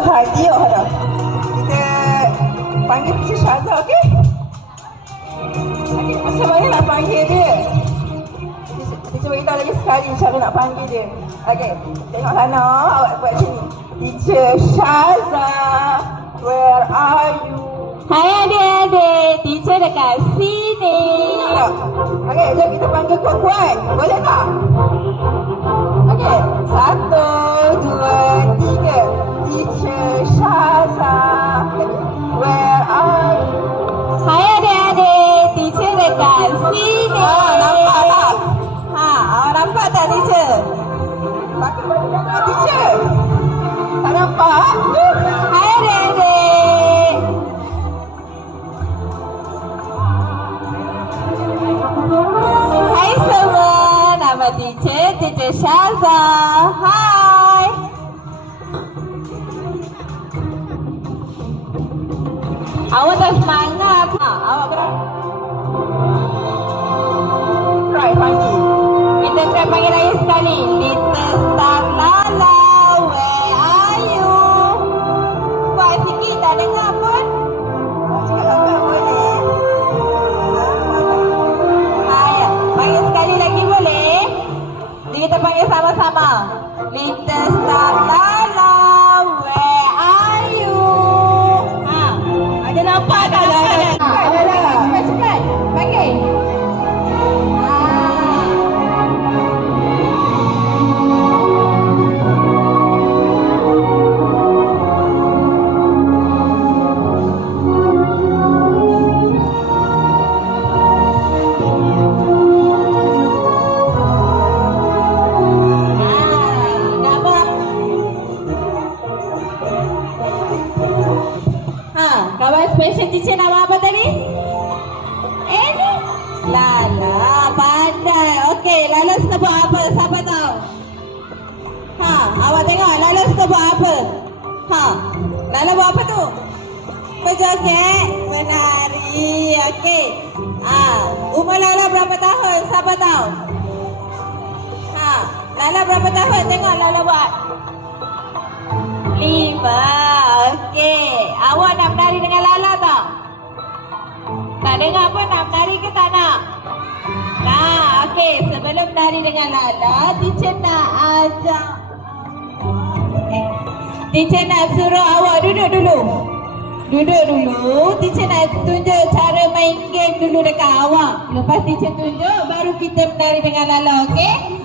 hadiah dah. Kita panggil Teacher Syazah, okey? Okey, macam mana nak panggil dia? Teacher beritahu lagi sekali cara nak panggil dia. Okey, tengok sana, awak buat sini. Teacher Syazah, where are you? Hai adik-adik, teacher dekat sini. Okey, jom kita panggil kuat-kuat. Boleh tak? Okey, 1, 2, 3. Teacher Syazah, where are you? Hai adik-adik, teacher dekat sini. Nampak tak? Awak nampak tak teacher? Pakai baju jaga teacher. Tak nampak? Hai adik-adik. Hai semua, nama Teacher Syazah. Hai. Awak tak semangat. Awak berapa? Try panggil. Kita try panggil lagi sekali. Little Star Lala, where are you? Kuat sikit, tak dengar pun. Awak cakap lambat boleh. Hai, panggil sekali lagi boleh? Jadi kita panggil sama-sama. Little Star Lala, where are you? Ada nampak tak? Cepat. Panggil. Kawan special teacher nama apa tadi? Ni? Lala, pandai. Okey, Lala suka buat apa? Siapa tahu? Awak tengok Lala suka buat apa? Lala buat apa tu? Berjoget, menari. Okey. Umur Lala berapa tahun? Siapa tahu? Lala berapa tahun? Tengok Lala buat. 5. Okey. Awak nak menari dengan Lala tak? Tak dengar pun nak menari ke tak nak? Okey. Sebelum menari dengan Lala, teacher nak ajak. Teacher nak suruh awak duduk dulu. Duduk dulu. Teacher nak tunjuk cara main game dulu dekat awak. Lepas teacher tunjuk, baru kita menari dengan Lala, okey?